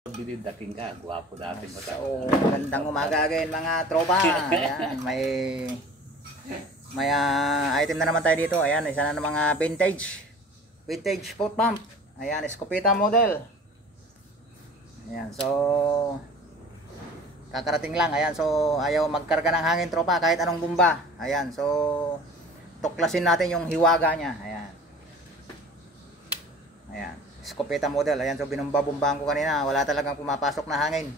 Dating ka, gwapo dating mo. So, magandang umaga again mga tropa. Ayan, may item na naman tayo dito. Ayan, isa na ng mga vintage foot pump. Ayan, Escopeta model. Ayan, so kakarating lang. Ayan, so ayaw magkarga ng hangin tropa kahit anong bumba. Ayan, so tuklasin natin yung hiwaga niya. Ayan. Ayan, Escopeta model. Ayan, so binumba-bumbahan ko kanina. Wala talagang pumapasok na hangin.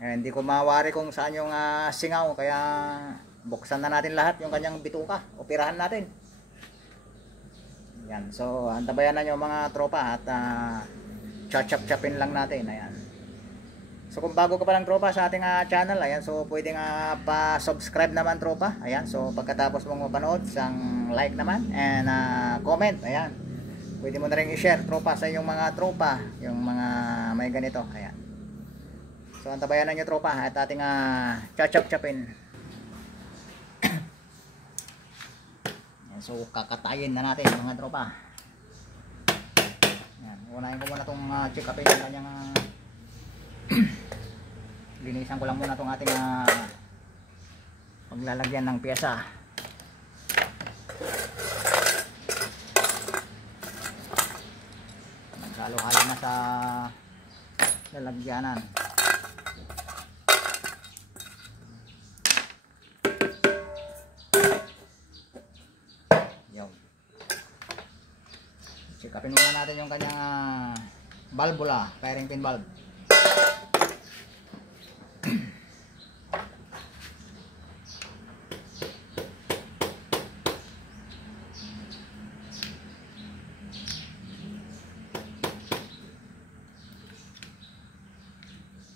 Ayan, hindi ko mawari kung saan yung singaw. Kaya buksan na natin lahat yung kanyang bituka. Operahan natin. Ayan, so antabayan na nyo mga tropa. At chop-chopin lang natin. Ayan. So kung bago ka pa lang tropa sa ating channel, ayan, so pwede nga pa-subscribe naman tropa. Ayan, so pagkatapos mong mapanood, isang like naman and comment. Ayan. Pwede mo na rin i-share tropa sa inyong mga tropa, yung mga may ganito. Ayan. So antabayan na nyo tropa at ating chop-chopin. So kakatayin na natin mga tropa. Ayan. Unahin ko muna itong check upin yung kanyang linisan ko lang muna itong ating paglalagyan ng pyesa. Halo-halo na sa lalagyanan. Yun. Check upin muna natin yung kanyang valvula, firing pin valve.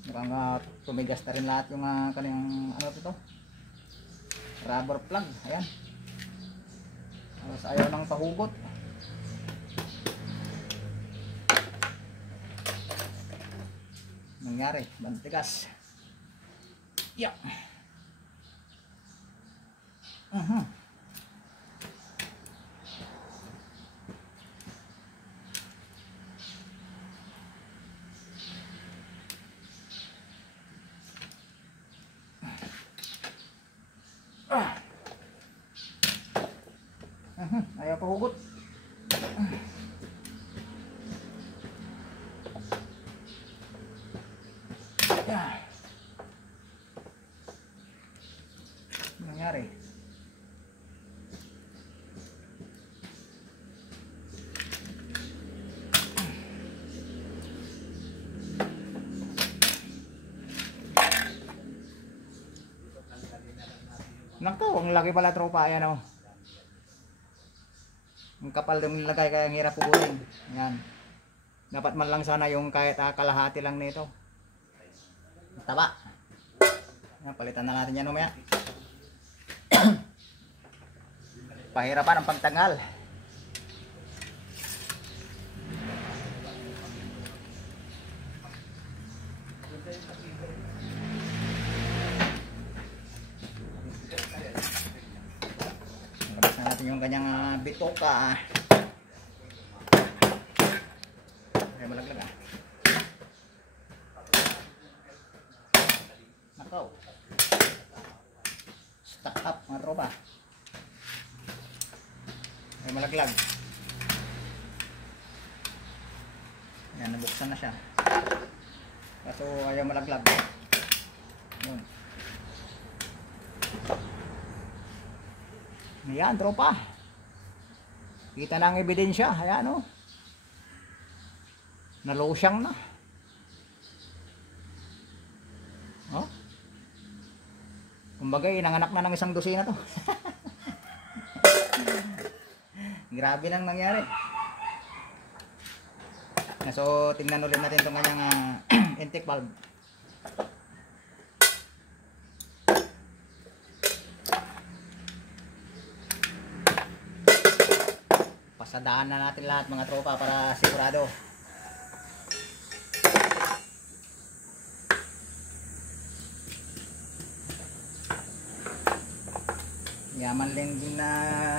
Mukhang tumigas na rin lahat yung kanyang ano ito, rubber plug. Ayan, ayaw ng pahugot. Nangyari, bantigas. Yeah. Ayaw pahugot. Nangyari. Nako, ang laki pala tropa. Ayan o. Ang kapal yung nilagay kaya ang hirap pugutin. Ayan. Dapat man lang sana yung kahit kalahati lang nito. Taba. Ayan, palitan na natin yan umaya. Pahirapan ang pagtagal. Labas na natin yung kanyang bituka. Ay, malaglag Nakaw. Stuck up mga tropa. Ay, malaglag. Ayan, nabuksan na siya. Kaso ayaw malaglag. Yun. Ayan tropa. Kita na ang ebidensya. Ayan o. Nalosyang na. Oh. Kumbaga inanganak na ng isang dosina to. Grabe nang nangyari. So tingnan ulit natin itong kanyang intake valve. Pasadaan na natin lahat mga tropa para sigurado. Yaman din na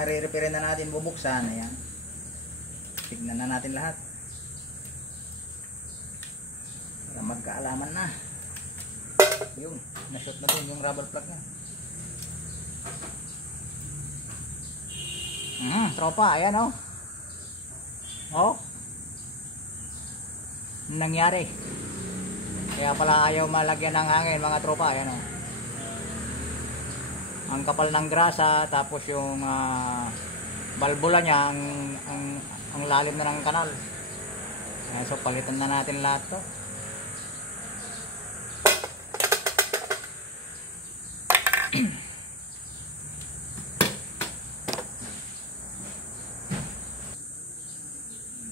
re-repair na natin, bubuksan. Ayan. Tignan na natin lahat. Magkaalaman na. Yun, na-shoot na din yung rubber plug niya. Tropa, ayan oh. Oh. Nangyari. Kaya pala ayaw malagyan ng hangin mga tropa, ayan oh. Ang kapal ng grasa, tapos yung balbula niya, ang lalim na ng kanal. Ayan, so palitan na natin lahat to.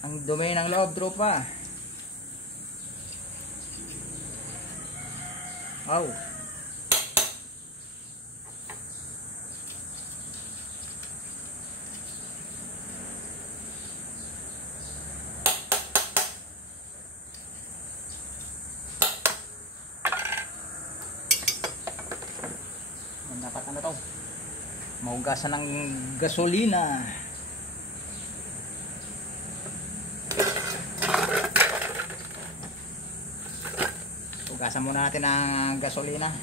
Ang dumi ng loob, tropa. Wow. Dapat ano to? Maugasan ng gasolina. Ugasan muna natin ang gasolina.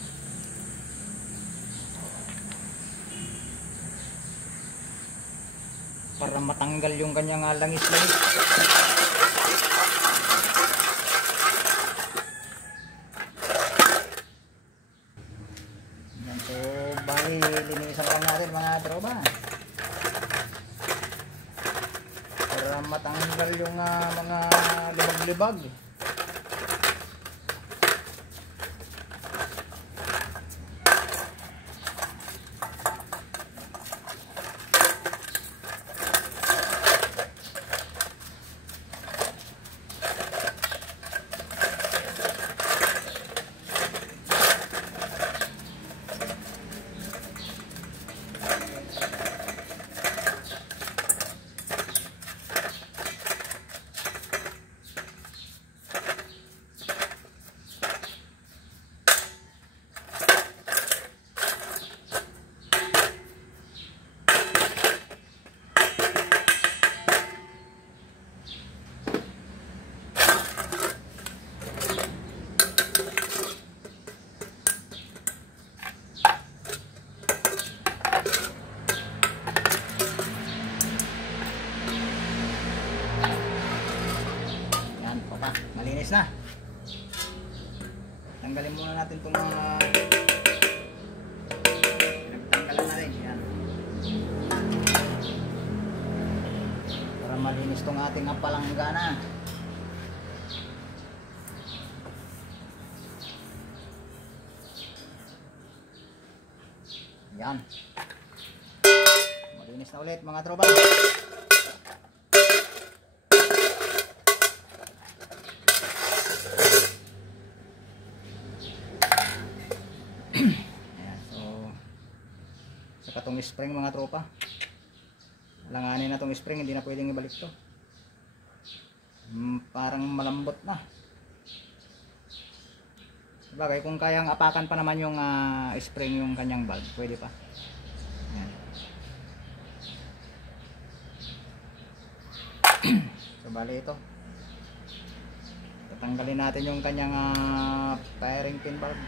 Para matanggal yung kanyang langis-langis. Yan, so bali linisan lang natin mga tropa. Para matanggal yung mga libag-libag. Malinis na. Tanggalin muna natin itong mga tanggalan na rin. Yan. Para malinis itong ating palanggana. Yan. Malinis na ulit mga tropa. Itong spring mga tropa, langanin na itong spring, hindi na pwedeng ibalik to. Parang malambot na. Sabagay, kung kayang apakan pa naman yung spring yung kanyang valve, pwede pa. Yan. So bali ito, tatanggalin natin yung kanyang firing pin valve.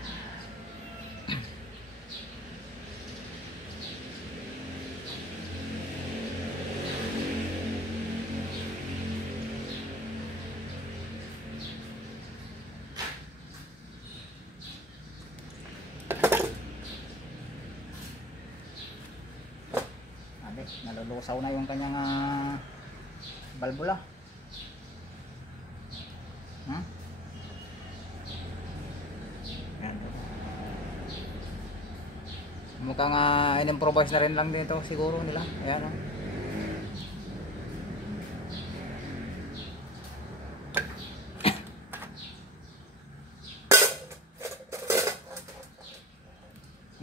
Nalulusaw na yung kanyang balbula. Yan. Mukhang in-improvise na rin lang dito siguro nila. Ayan o.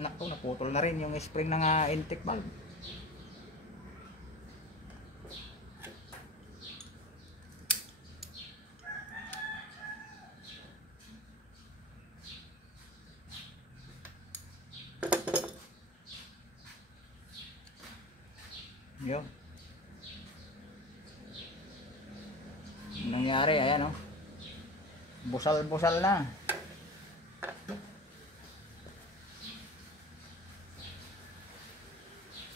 Naku, naputol na rin yung spring ng intake valve. Yun. Nangyari, ayan o. Busal-busal na.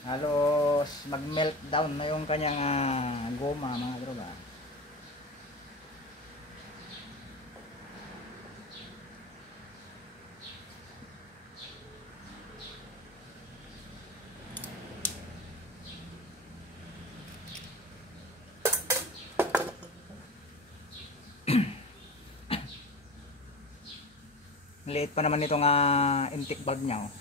halos mag-melt down na yung kanyang goma mga tropa. Liit pa naman itong intake valve niya, oh.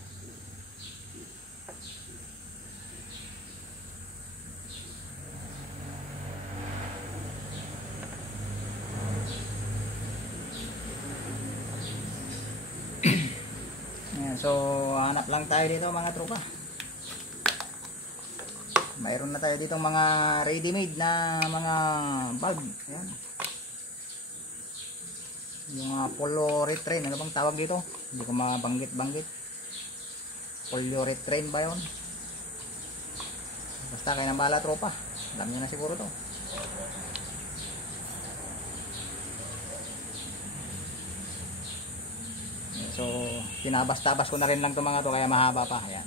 Ayan, so hanap lang tayo dito mga tropa. Mayroon na tayo dito mga ready made na mga valve. Ayan. Yung polyurethane, ano bang tawag dito? Hindi ko mabanggit-banggit. Polyurethane ba yun? Basta kayo ng bala tropa. Alam nyo na siguro to. So, tinabas-tabas ko na rin lang to mga to, kaya mahaba pa. Ayan.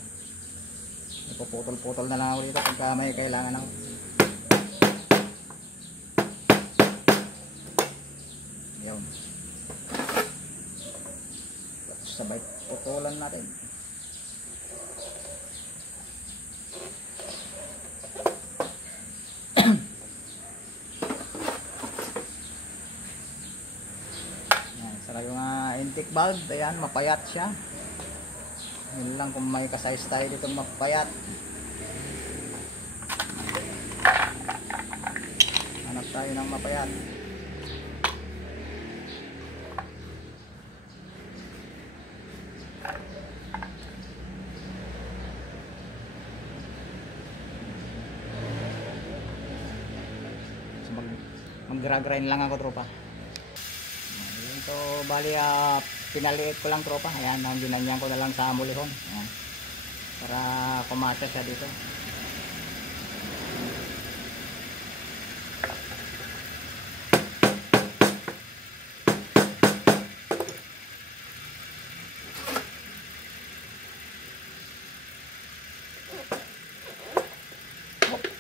Ipuputol-putol na lang ako dito pagka may kailangan ng yun. Sabay putulan natin. Ayan, saka yung intake valve, ayan, mapayat siya. Yun lang kung may kasize tayo dito mapayat. Hanap tayo ng mapayat. Mag-grind lang ako tropa. Ayan, so bali pinaliit ko lang tropa. Ayan, ginanyan ko na lang sa mulihon. Ayan, para kumasya siya dito.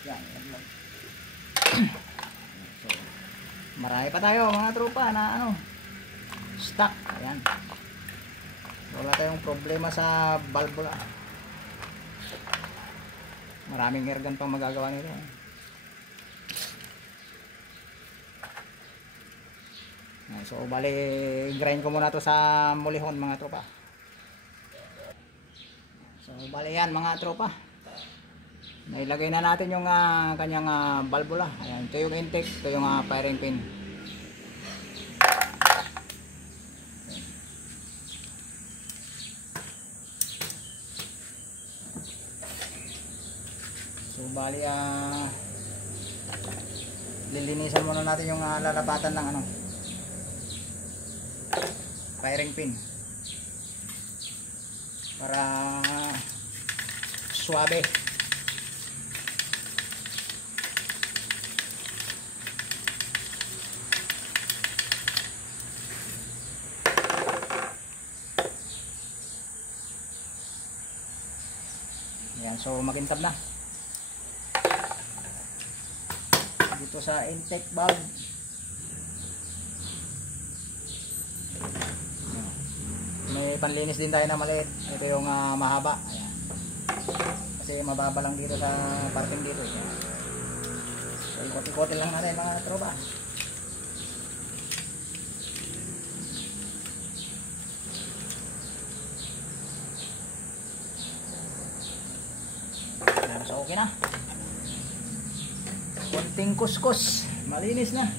Yan, yan. Marami pa tayo mga tropa na stock. Ayan, wala tayong problema sa valvula. Maraming ergan pang magagawa nito. Ayan, so bali grind ko muna to sa mulihon mga tropa. So bali yan mga tropa, nailagay na natin yung kanyang valvula. Ayan, ito yung intake, ito yung firing pin. So bali lilinisan muna natin yung lalapatan ng firing pin para suabe. Ayan, so makintab na dito sa intake valve. May panlinis din tayo na maliit. Ito yung mahaba. Ayan, kasi mababa lang dito sa parking dito. Ayan. So ikot-ikotin lang natin mga tropa. Ayan, so okay na. Konting kuskus, malinis na.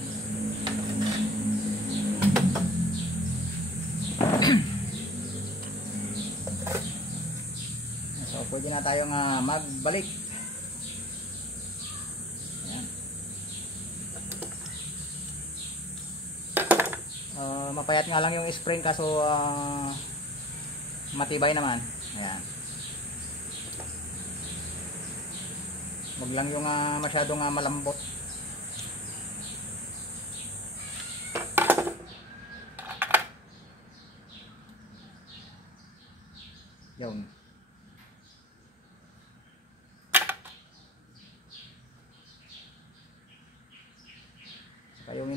So pwede na tayong magbalik. Ayan. Mapayat nga lang yung spring kaso matibay naman. Ayan. Wag lang yung masyadong malambot. Yun.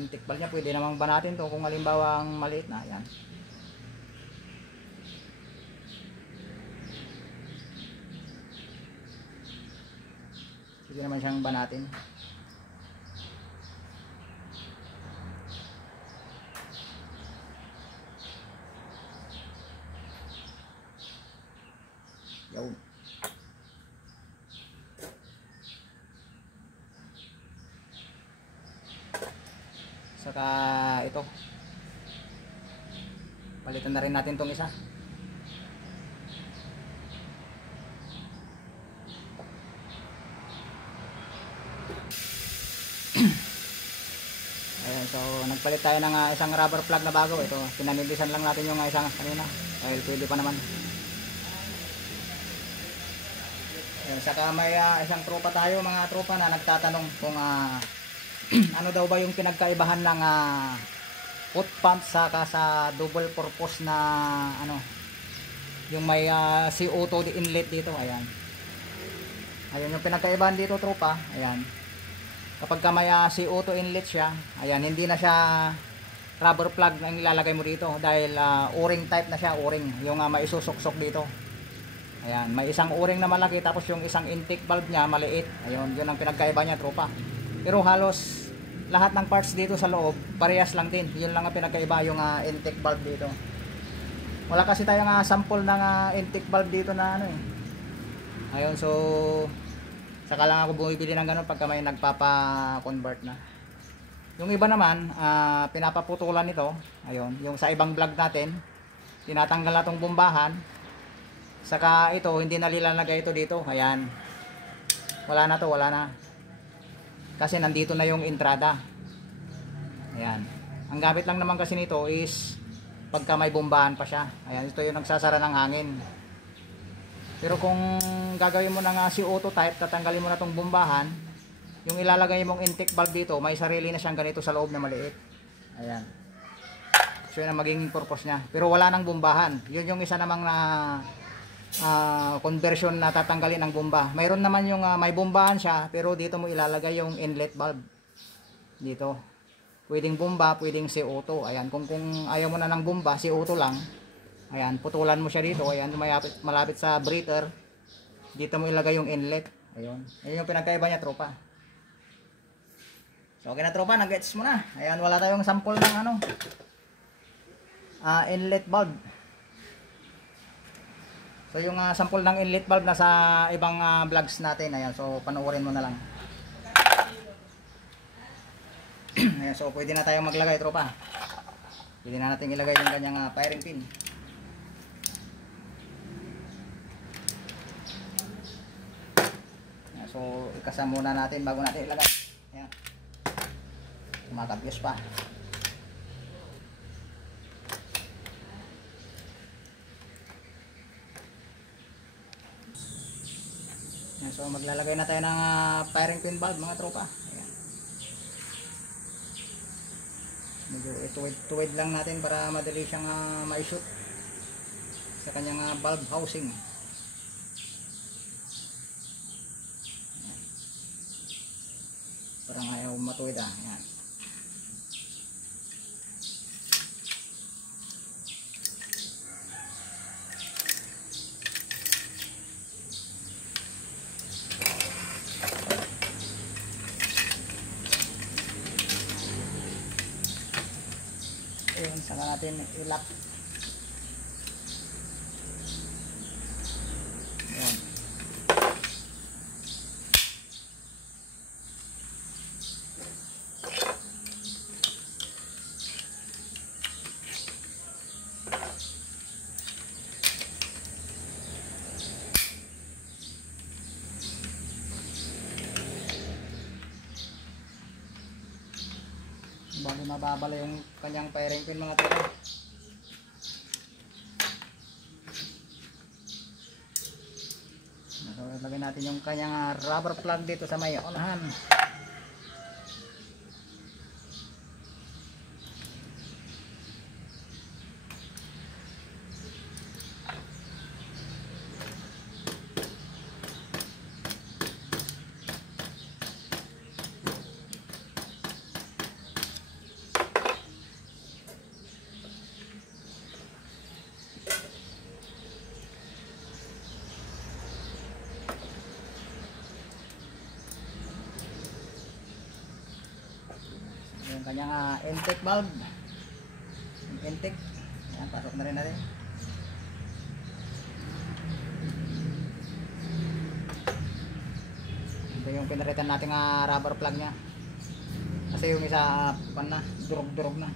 intake valve niya. Pwede namang banatin to kung halimbawa ang maliit na. Ayan. Pwede naman siyang banatin. Yun. Saka ito, palitan na rin natin tong isa. Ayan, so nagpalit tayo ng isang rubber plug na bago. Ito, pinanilisan lang natin yung isang kanina dahil pwede pa naman. Ayan, saka may isang tropa tayo, mga tropa na nagtatanong kung ano daw ba yung pinagkaibahan ng foot pump saka sa double purpose na ano, yung may CO2 inlet dito. Ayan, ayun yung pinagkaibahan dito, tropa. Ayan, kapag ka may CO2 inlet siya, ayan, hindi na siya rubber plug ang ilalagay mo dito dahil o-ring type na siya, o-ring yung may isusuksok dito. Ayan, may isang o-ring na malaki tapos yung isang intake valve niya maliit. Ayun, yun ang pinagkaiba niya, tropa. Pero halos lahat ng parts dito sa loob parehas lang din. Yun lang ang pinagkaiba, yung intake valve dito. Wala kasi tayong sample ng intake valve dito na ano eh. Ayun, so saka lang ako bumibili ng ganun pagka may nagpapa-convert na. Yung iba naman, pinapaputulan ito. Ayun, yung sa ibang vlog natin, tinatanggal na tong bombahan. Saka ito, hindi na nilalagay ito dito. Ayan, wala na to, wala na. Kasi nandito na yung entrada. Ayan. Ang gamit lang naman kasi nito is pagka may bombahan pa siya. Ayan, ito yung nagsasara ng hangin. Pero kung gagawin mo ng CO2 type, tatanggalin mo na tong bombahan, yung ilalagay mong intake valve dito, may sarili na siyang ganito sa loob na maliit. Ayan. So yun ang magiging purpose niya. Pero wala nang bombahan. Yun yung isa namang na conversion na tatanggalin ang bomba. Mayroon naman yung may bombahan siya, pero dito mo ilalagay yung inlet valve dito. Pwedeng bomba, pwedeng CO2. Ayan, kung ayaw mo na ng bomba, CO2 lang. Ayan, putulan mo siya dito. Ayan, malapit sa breather. Dito mo ilagay yung inlet. Ayun. Ayun yung pinagkaiba niya, tropa. So okay na, tropa, nag-gets mo na. Ayan, wala tayong sample ng ano, inlet valve. So yung sample ng inlet valve nasa ibang vlogs natin. Ayan, so panoorin mo na lang. Ayan, so pwede na tayong maglagay, tropa. Pwede na natin ilagay yung kanyang firing pin. Ayan, so ikasa muna natin bago natin ilagay. Ayan, kumakabyos pa. So maglalagay na tayo ng firing pin valve, mga tropa. Ayan. Medyo ituwid lang natin para madali siyang ma-shoot sa kanyang valve housing. Ayan. Parang ayaw matuwid. Ayan. Ayun, saka natin ilak. Ayun. Bago mababala yung kanyang firing pin, mga tropa. Lagyan natin yung kanyang rubber plug dito sa may unahan. kanyang intake valve. Yung intake. Ayan, pasok na rin natin. Ito yung pinaritan natin rubber plug nya. Kasi yung isa pan na, durog-durog na.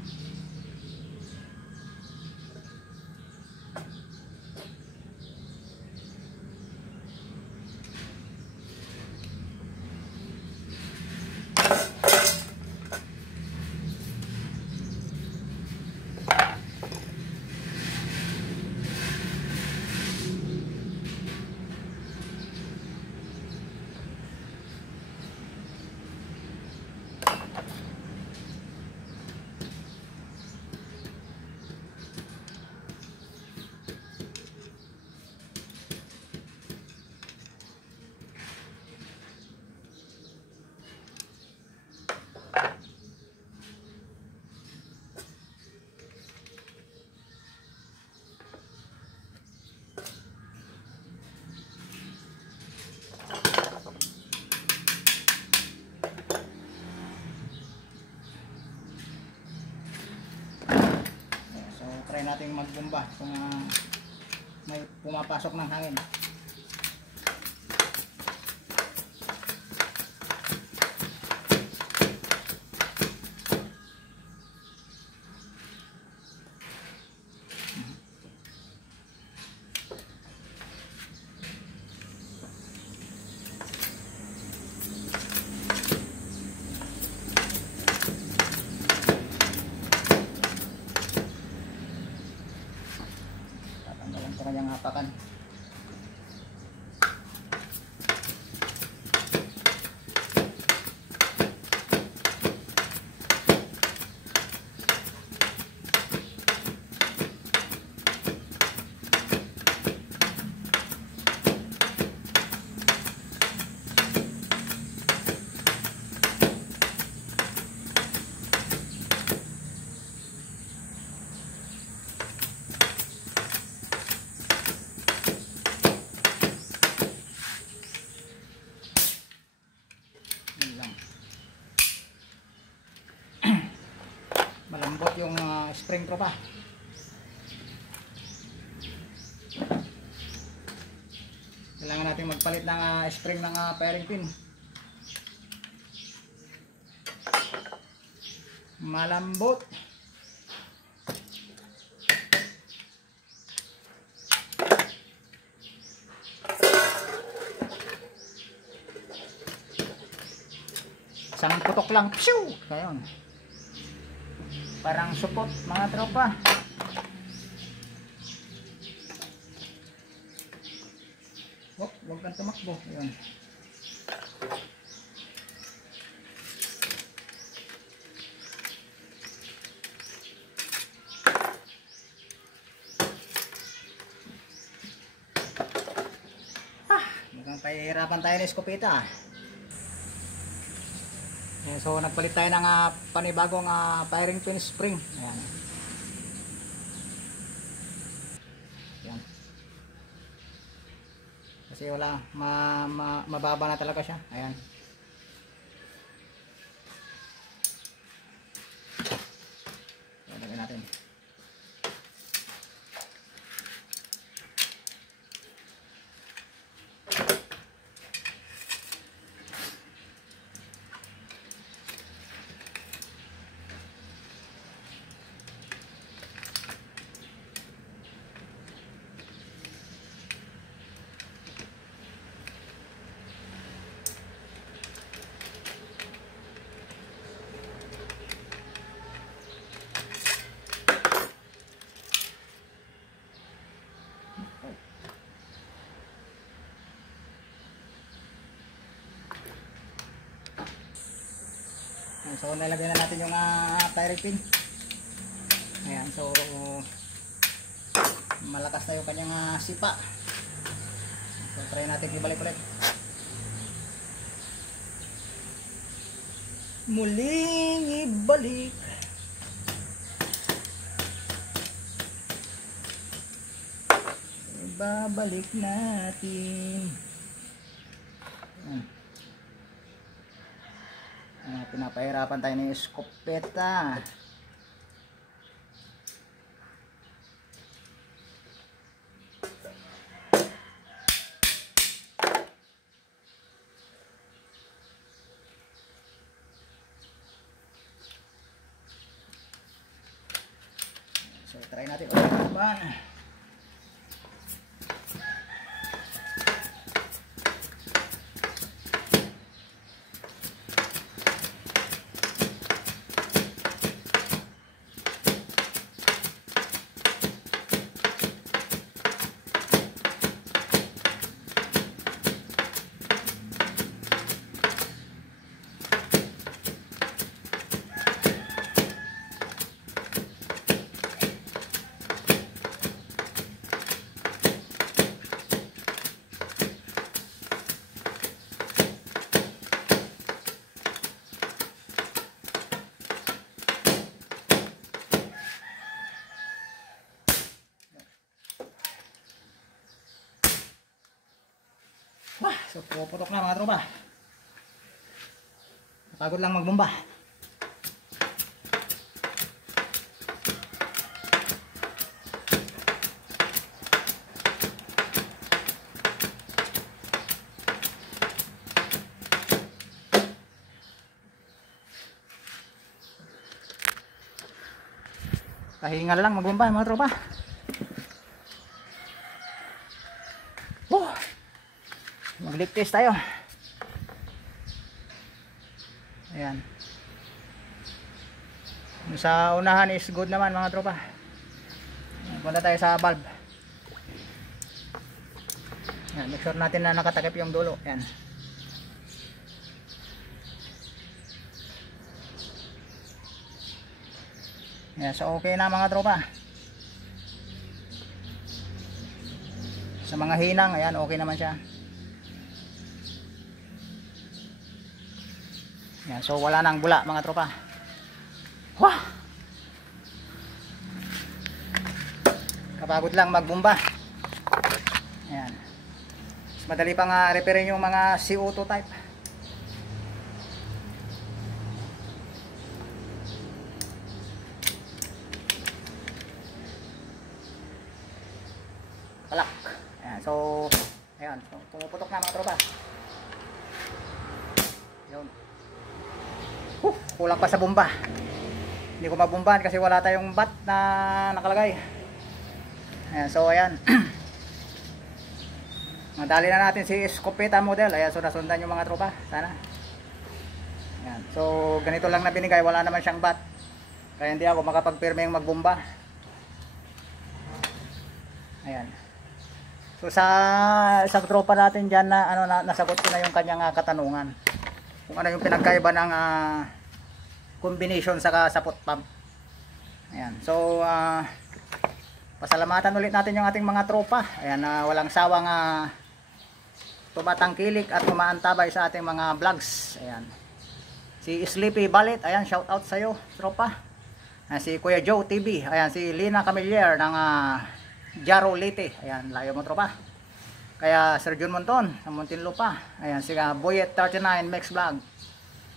Try natin magbomba kung may pumapasok ng hangin. Sa kanyang hapakan. Malambot yung spring tropa. Kailangan natin magpalit ng spring ng fairing pin. Malambot. Isang putok lang. Pshoo! Ngayon. Parang supot mga tropa. Huwag kang tumakbo. Ayun. Mukhang pahihirapan tayo ng eskopeta. So nagpalit tayo ng panibagong fairing pin spring. Ayan. Ayan. Kasi wala mababa na talaga siya. Ayan. Lagyan natin. So nilagyan na natin yung fairing pin. Ayan, so malakas na yung kanyang sipa. So try natin ibalik ulit. Muling ibalik. Ibabalik natin. pinapahirapan tayo ng eskopeta. So try natin ulit naman. So puputok na mga tropa. Pagod lang magbomba. Kahingal lang magbomba mga tropa. Mag-leak test tayo. Ayan. Yung sa unahan is good naman mga tropa. Punta tayo sa valve. Ayan, make sure natin na nakatakip yung dulo. Ayan. Ayan, so okay na mga tropa. Sa mga hinang, ayan, okay naman siya. Yan, so wala nang bula mga tropa. Wah! Kapagod lang magbomba. Ayan. Mas madali pang repairin yung mga CO2 type. Palak. Ayan, so ayan, so, pumuputok na mga tropa. Yun. Kulang pa sa bomba. Hindi ko mabombahan kasi wala tayong bat na nakalagay. Ayan, so ayan. Madali na natin si escopeta model. Ayan, so nasundan yung mga tropa. Sana. Ayan, so ganito lang na binigay. Wala naman siyang bat. Kaya hindi ako makapagpirme yung magbomba. Ayan. So sa tropa natin dyan na nasagot ko na yung kanyang katanungan. Kung ano yung pinagkaiba ng combination sa sapot pump. Ayan. So pasalamatan ulit natin yung ating mga tropa. Ayan, walang sawang tumatangkilik at tumaantabay sa ating mga vlogs. Ayan. Si Sleepy Balit, ayan, shout out sa iyo, tropa. Ayan, si Kuya Joe TV, ayan, si Lina Camillier ng Jaro Leyte. Ayan, layo mo tropa. Kaya Sir Jun Monton sa Muntinlupa. Ayan, si Boyet 39 Max Vlog.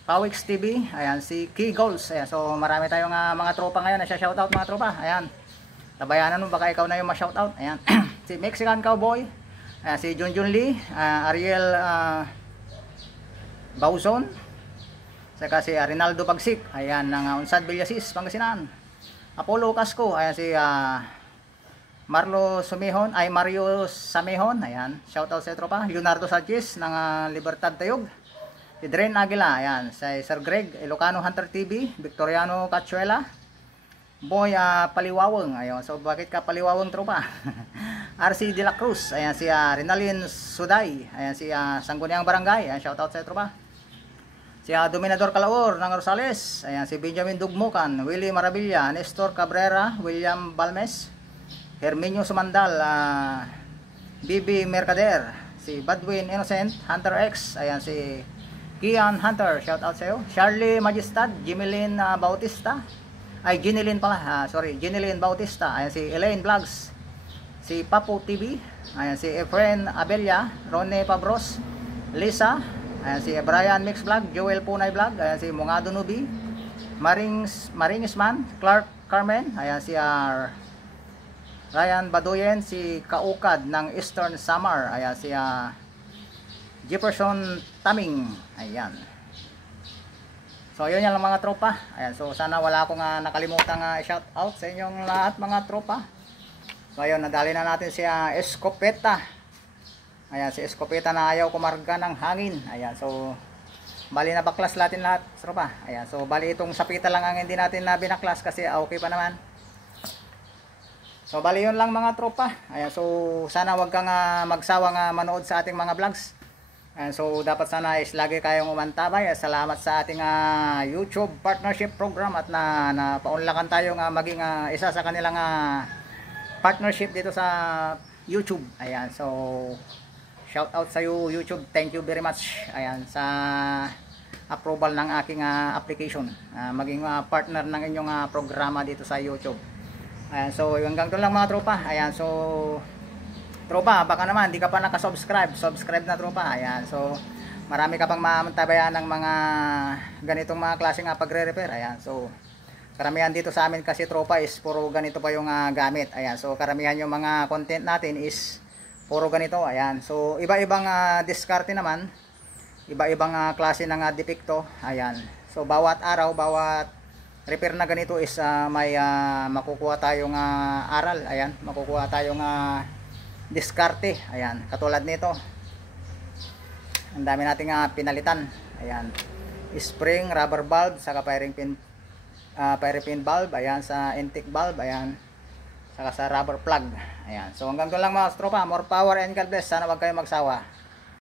Pawix TV, ayan, si Key Goals. Ayan, so marami tayong mga tropa ngayon na siya shoutout mga tropa. Ayan, tabayanan mo, baka ikaw na yung ma-shoutout. Ayan, si Mexican Cowboy, ayan, si Junjun Lee, Ariel Bauzon, saka si Rinaldo Bagsik, ayan, ng Unsad Villasis, Pangasinan. Apollo Casco, ayan, si Mario Samehon, ayan, shoutout sa tropa. Leonardo Sanchez ng Libertad Tayog. Si Dren Aguila, ayan, si Sir Greg, Ilocano Hunter TV, Victoriano Cachuela, Boy Paliwawang, ayan, so bakit ka Paliwawang tropa? RC De La Cruz, ayan, si Rinalin Suday, ayan, si Sangguniang Barangay, ayan, shoutout sa tropa. Si Dominador Calaor ng Rosales, ayan, si Benjamin Dugmukan, Willie Maravilla, Nestor Cabrera, William Balmes, Herminio Sumandal, Bibi Mercader, si Badwin Innocent, Hunter X, ayan, si Kian Hunter, shout out sa iyo. Charlie Magistad, Jimelin Bautista. Ay, Ginilin pala. Ginilin Bautista. Ayan, si Elaine Vlogs. Si Papo TV. Ayan, si Efren Abella, Rone Pabros, Lisa, Ayan si Brian Mix Vlog, Joel Punay Vlog, ayan si Mungado Nubi, Maringisman, Clark Carmen, ayan si Ryan Badoyen, si Kaukad ng Eastern Samar, ayan si Jefferson Taming, ayan. So yun yan lang mga tropa. Ayan, so sana wala akong nakalimutang shout out sa inyong lahat mga tropa. So ayun, nadali na natin si Escopeta. Ayan, si Escopeta na ayaw kumarga ng hangin. Ayan, so bali na baklas natin lahat tropa. Ayan, so bali itong sapita lang ang hindi natin na binaklas kasi okay pa naman. So bali yun lang mga tropa. Ayan, so sana wag kang magsawang manood sa ating mga vlogs. And so dapat sana is lagi kayong umantabay. Salamat sa ating YouTube partnership program at napaunlakan tayong maging isa sa kanilang partnership dito sa YouTube. Ayan, so shout out sa you YouTube. Thank you very much. Ayan, sa approval ng aking application. Maging partner ng inyong programa dito sa YouTube. Ayan, so hanggang doon lang mga tropa. Ayan, so tropa, baka naman hindi ka pa nakasubscribe, subscribe na tropa. Ayan, so marami ka pang mamantabayan ng mga ganitong mga klaseng pagre-repair. Ayan, so karamihan dito sa amin kasi tropa is puro ganito pa yung gamit. Ayan, so karamihan yung mga content natin is puro ganito. Ayan, so iba-ibang diskarte naman, iba-ibang klase ng depekto. Ayan, so bawat araw, bawat repair na ganito is may makukuha tayong aral. Ayan, makukuha tayong diskarte. Ayan, katulad nito ang dami nating pinalitan. Ayan, spring, rubber valve, saka firing pin valve, ayan, sa intake valve, ayan, saka sa rubber plug. Ayan, so hanggang doon lang mga tropa. More power and God bless. Sana wag kayong magsawa.